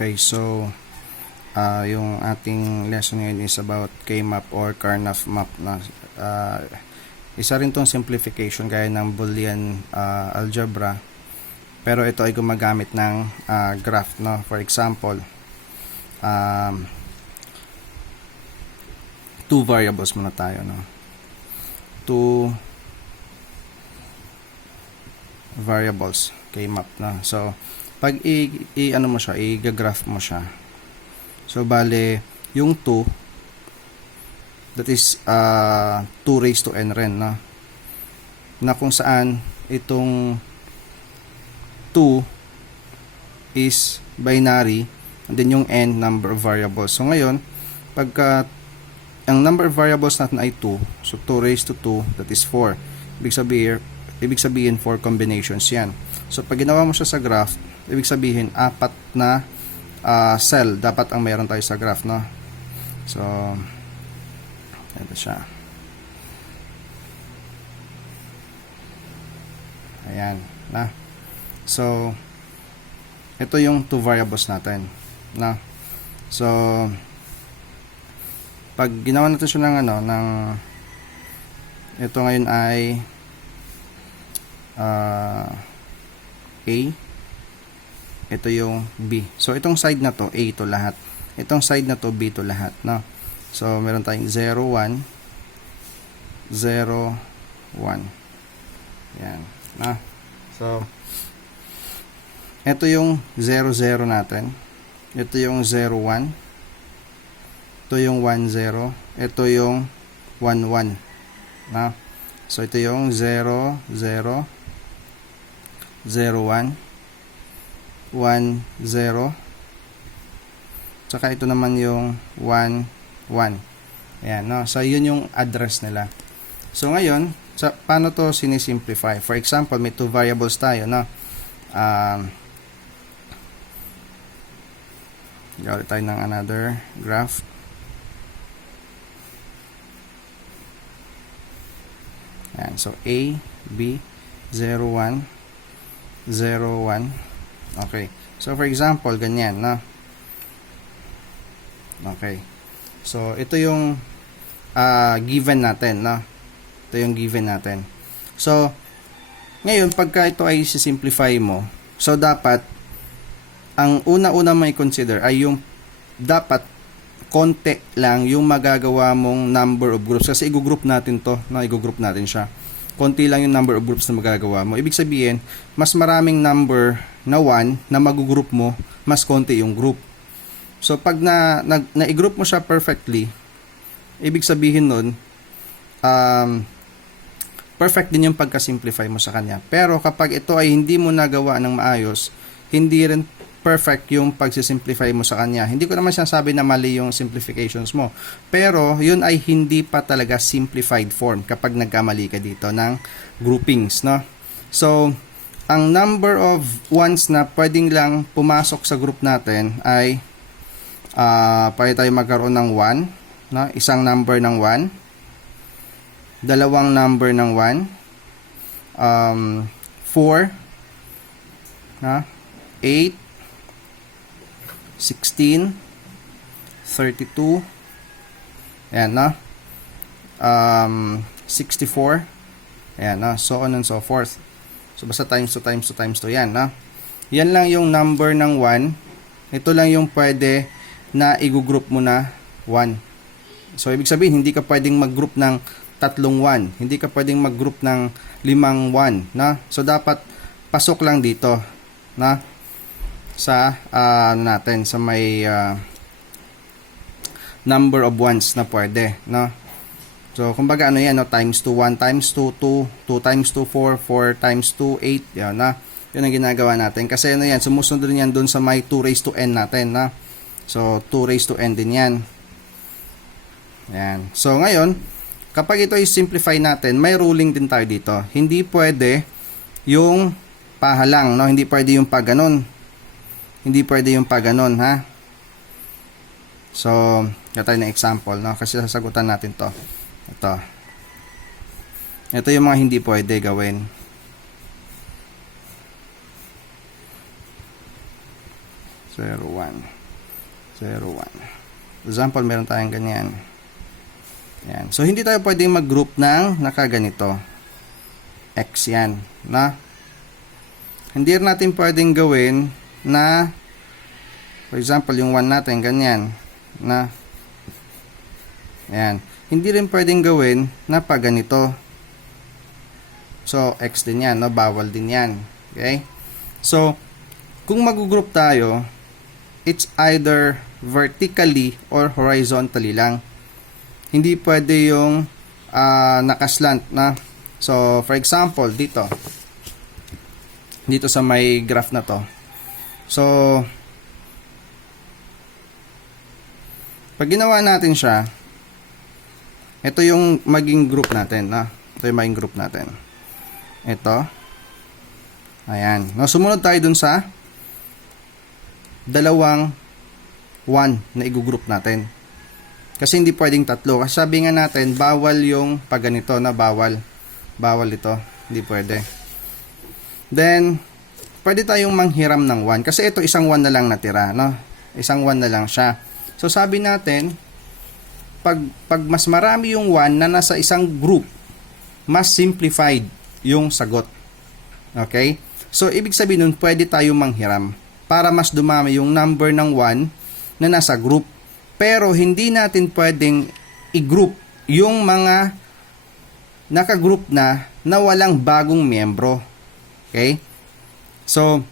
Okay, so yung ating lesson ngayon is about K-map or Karnaugh map na isa rin tong simplification gaya ng Boolean algebra, pero ito ay gumagamit ng graph, no? For example, two variables muna tayo, no? Two variables K-map, no? So pag ano mo siya, i-graph mo siya. So bale, yung 2 that is 2 raised to n rin, no? Na kung saan itong 2 is binary and then yung n number of variables. So ngayon, pagka ang number of variables natin ay 2, so 2 raised to 2, that is 4. Ibig sabihin 4 combinations yan. So pag ginawa mo siya sa graph, ibig sabihin 4 na cell dapat ang meron tayo sa graph, no? So ito siya. Ayan na. So ito yung 2 variables natin, na. So pag ginawa natin siya ng ito ngayon ay A, ito yung B. So itong side na to A to lahat, itong side na to B to lahat, no? So meron tayong 0 1 0 1. Yan, na. So ito yung 0 0 natin, ito yung 0 1, ito yung 1 0, ito yung 1 1, na. So ito yung 0 0 0 1 1 0, tsaka ito naman yung 1 1. Ayan, no? So yun yung address nila. So ngayon, paano to sinisimplify? For example, may 2 variables tayo, no? Gawin tayo ng another graph. Ayan, so A, B, 0 1 0 1. Okay. So for example, ganyan, no? Okay. So ito yung given natin, no? Ito yung given natin. So ngayon, pagka ito ay simplify mo, so dapat ang una-una may consider ay yung dapat konti lang yung magagawa mong number of groups, kasi i-group natin to, no? I-group natin siya. Konti lang yung number of groups na magagawa mo. Ibig sabihin, mas maraming number na 1 na mag-group mo, mas konti yung group. So pag na-i-group mo siya perfectly, ibig sabihin nun, perfect din yung pagka-simplify mo sa kanya. Pero kapag ito ay hindi mo nagawa ng maayos, hindi rin perfect yung pagsisimplify mo sa kanya. Hindi ko naman sinasabi na mali yung simplifications mo, pero yun ay hindi pa talaga simplified form kapag nagkamali ka dito ng groupings, no? So ang number of ones na pwedeng lang pumasok sa group natin ay pwede tayo magkaroon ng 1, no? Isang number ng 1, dalawang number ng 1, 4, na, 8, 16, 32, ayan, no? 64, ayan, no? So on and so forth. So basta times 2 times 2 times 2, yan, no? Yan lang yung number ng 1. Ito lang yung pwede na i-group mo na 1. So ibig sabihin, hindi ka pwedeng mag-group ng 3 1, hindi ka pwedeng mag-group ng 5 1, no? So dapat pasok lang dito, na sa natin sa may number of ones na pwede, no? So kumbaga ano yan, no? Times 2 1 times 2 2, 2 times 2 4, 4 times 2 8, yan, na. Yun ang ginagawa natin kasi ano yan, sumusunod din yan doon sa may 2 raised to n natin, na. So 2 raised to n din yan. Yan. So ngayon, kapag ito i-simplify natin, may ruling din tayo dito. Hindi pwede yung pahalang, no? Hindi pwede yung pagganon. Hindi pwede yung pagganon, ha? So, ito yung example, no? Kasi sasagutan natin to. Ito yung mga hindi pwede gawin. 0, 1, 0, 1. Example, meron tayong ganyan. Yan. So, hindi tayo pwedeng mag-group ng nakaganito. X yan. Na? Hindi natin pwedeng gawin na, for example, yung 1 natin, ganyan. Na? Yan. Hindi rin pwedeng gawin na pag ganito. So, X din yan. No? Bawal din yan. Okay? So, kung mag-group tayo, it's either vertically or horizontally lang. Hindi pwede yung nakaslant na. So, for example, dito sa may graph na to. So, pag ginawa natin siya, ito yung maging group natin. Na? Ito yung maging group natin. Ito. Ayan. No, sumunod tayo dun sa dalawang 1 na i-group natin. Kasi hindi pwedeng tatlo. Kasi sabi nga natin, bawal yung pag ganito na bawal. Bawal ito. Hindi pwede. Then, pwede tayong manghiram ng 1. Kasi ito, isang 1 na lang natira. No? Isang 1 na lang siya. So, sabi natin, pag mas marami yung 1 na nasa isang group, mas simplified yung sagot. Okay? So, ibig sabihin nun, pwede tayong manghiram para mas dumami yung number ng 1 na nasa group. Pero hindi natin pwedeng i-group yung mga naka-group na walang bagong miyembro. Okay? So,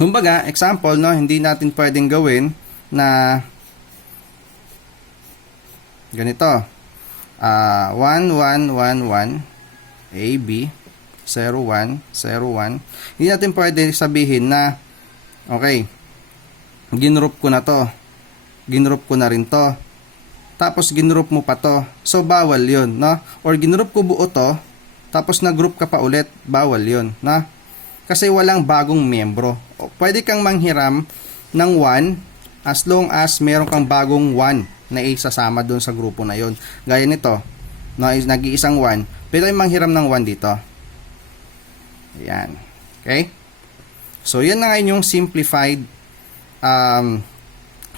kumbaga, example, no, hindi natin pwedeng gawin na ganito. 1, 1, 1, 1, A, B, 0, 1, 0, 1. Hindi natin pwedeng sabihin na, okay, ginroup ko na to. Ginroup ko na rin to. Tapos ginroup mo pa to. So bawal 'yon, no? Or ginroup ko buo to, tapos na-group ka pa ulit, bawal 'yon, no? Kasi walang bagong miyembro. Pwede kang manghiram ng 1 as long as meron kang bagong 1 na isasama doon sa grupo na 'yon. Gaya nito, no, is nag-iisang 1. Pwede kang manghiram ng 1 dito. Ayan. Okay? So yan na ngayon yung simplified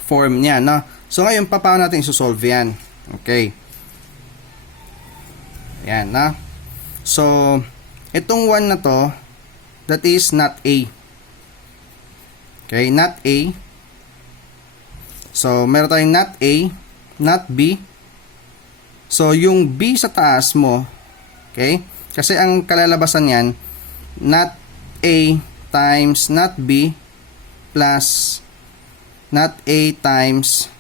form niya, no? So, ngayon, paano natin isosolve yan? Okay. Ayan, na? So, itong 1 na to, that is not A. Okay, not A. So, meron tayong not A, not B. So, yung B sa taas mo, okay? Kasi ang kalalabasan yan, not A times not B plus not A times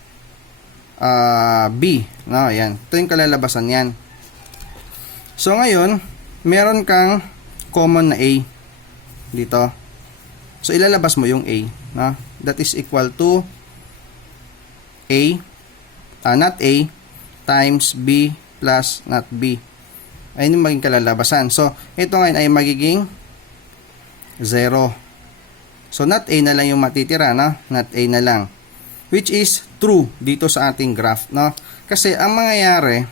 B. No, ayan. Ito yung kalalabasan yan. So, ngayon, meron kang common na A dito. So, ilalabas mo yung A. No? That is equal to A, not A, times B plus not B. Ayun yung maging kalalabasan. So, ito ngayon ay magiging 0. So, not A na lang yung matitira, no? Not A na lang. Which is true dito sa ating graph, no? Kasi, ang mangyayari,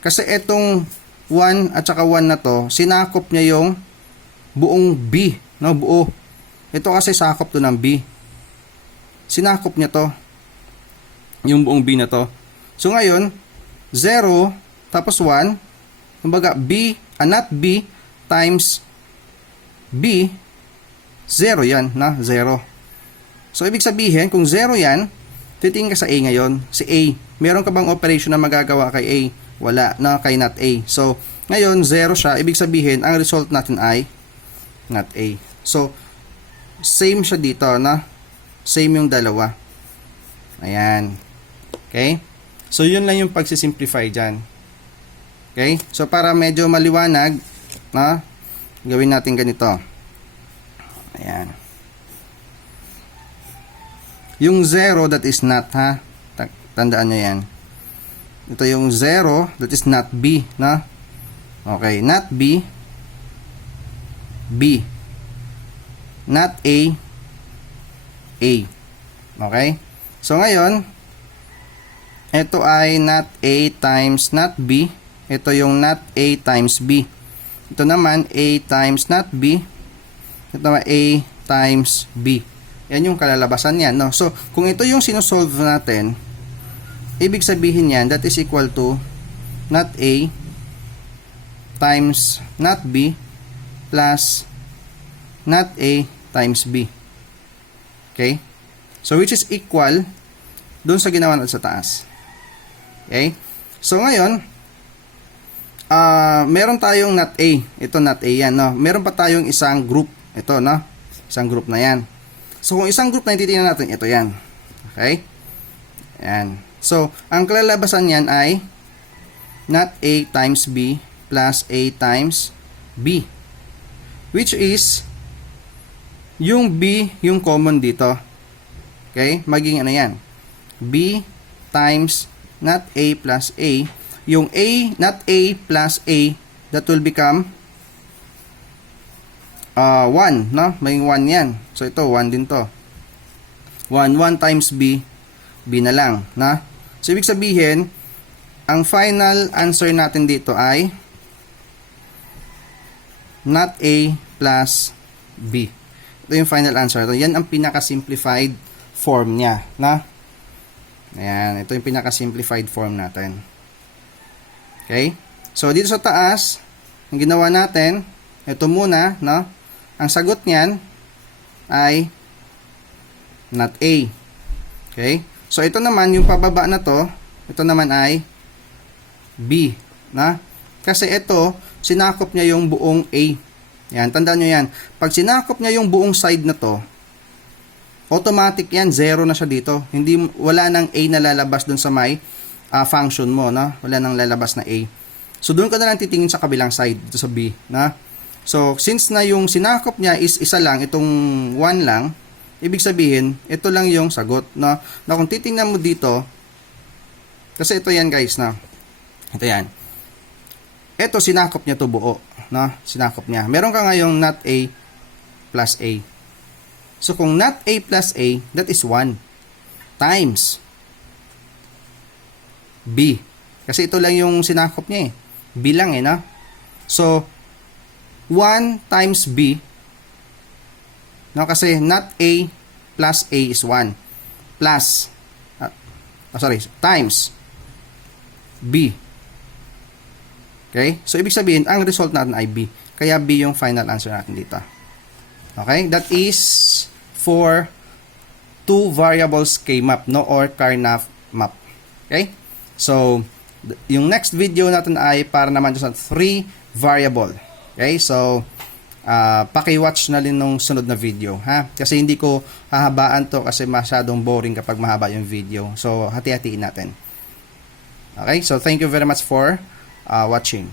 kasi itong 1 at saka 1 na to, sinakop niya yung buong B, no? Buo. Ito kasi sakop to ng B. Sinakop niya to. Yung buong B na to. So, ngayon, 0, tapos 1, kumbaga, B, not B, times B, 0 yan, na 0. So, ibig sabihin, kung 0 yan, titingin ka sa A ngayon. Si A, meron ka bang operation na magagawa kay A? Wala, na kay not A. So, ngayon, 0 siya. Ibig sabihin, ang result natin ay not A. So, same siya dito, na same yung dalawa. Ayan. Okay? So, yun lang yung pagsisimplify dyan. Okay? So, para medyo maliwanag, na gawin natin ganito. Ayan. Yung 0, that is not, ha? Tandaan nyo yan. Ito yung 0, that is not B, na? Okay, not B, B. Not A, A. Okay? So, ngayon, ito ay not A times not B. Ito yung not A times B. Ito naman, A times not B. Ito naman, A times B. Yan yung kalalabasan niyan, no? So, kung ito yung sinosolve natin, ibig sabihin yan, that is equal to not A times not B plus not A times B. Okay? So, which is equal dun sa ginawa natin sa taas. Okay? So, ngayon, meron tayong not A. Ito not A yan, no? Meron pa tayong isang group. Ito, no? Isang group na yan. So, kung isang group na titingnan natin, ito yan. Okay? Yan. So, ang kalalabasan yan ay not A times B plus A times B. Which is, yung B, yung common dito. Okay? Maging ano yan? B times not A plus A. Yung A, not A plus A, that will become 1, no? May 1 yan. So, ito, 1 din to. 1 times B, B na lang, na? So, ibig sabihin, ang final answer natin dito ay not A plus B. Ito yung final answer. Ito, yan ang pinaka-simplified form niya, na? Ayan, ito yung pinaka-simplified form natin. Okay? So, dito sa taas, ang ginawa natin, ito muna, no? Ang sagot niyan ay not A. Okay? So, ito naman, yung pababa na to, ito naman ay B. Na? Kasi ito, sinakop niya yung buong A. Yan, tandaan nyo yan. Pag sinakop niya yung buong side na to, automatic yan, 0 na siya dito. Wala nang A na lalabas dun sa may function mo, no? Wala nang lalabas na A. So, doon ka na lang titingin sa kabilang side, dito sa B, na? So, since na yung sinakop niya is isa lang, itong 1 lang, ibig sabihin, ito lang yung sagot, no? Na kung titingnan mo dito, kasi ito yan guys, no? Ito yan. Ito, sinakop niya to buo, no? Sinakop niya. Meron ka ngayong not A plus A. So, kung not A plus A, that is 1 times B. Kasi ito lang yung sinakop niya eh. B lang eh, no? So, 1 times B, no? Kasi not A plus A is 1. Plus, times B. Okay? So, ibig sabihin, ang result natin ay B. Kaya B yung final answer natin dito. Okay? That is for two variables K-map, no? Or Karnaugh map. Okay? So, yung next video natin ay para naman sa 3 variable. Okay? So, paki-watch na rin nung sunod na video, ha? Kasi hindi ko hahabaan to kasi masyadong boring kapag mahaba yung video. So, hati-hatiin natin. Okay? So, thank you very much for watching.